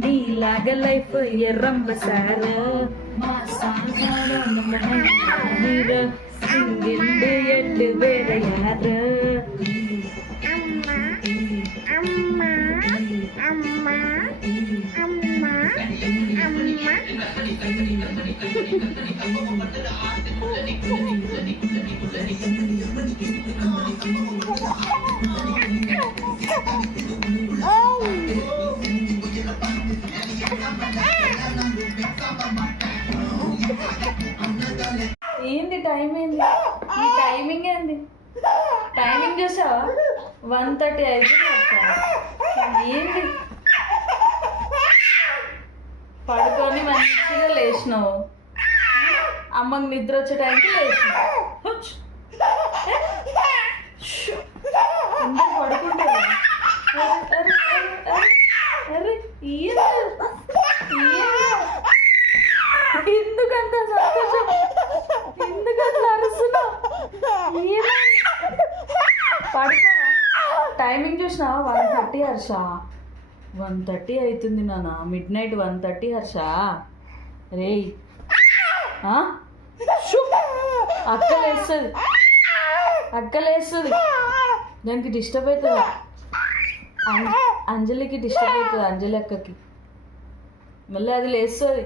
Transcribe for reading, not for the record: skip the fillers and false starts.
నీలాగ life ఎర్రంబ sir మీరు single ఎట్టు వేరే యారు ఏంది టైం ఏంది ఈ టైమింగ్ ఏంది టైమింగ్ చూసావా 1:30 అయిపోయింది ఏంది పడుకొని మంచిగా లేచినావు అమ్మకి నిద్ర వచ్చే టైంకి లేచినావు ఎందుకు పడుకుంటారు అరే ఎందుకంత సంతోషం ఎందుకంత అరుస్తున్నావు పడుకోవా టైమింగ్ చూసినావా 1:30 హర్ష 1:30 అవుతుంది నాన్న మిడ్నైట్ 1:30 హర్ష రే అక్కలేస్తుంది దానికి డిస్టర్బ్ అవుతుంది అంజలికి డిస్టర్బ్ అవుతుంది అంజలి అక్కకి మళ్ళీ అది లేస్తుంది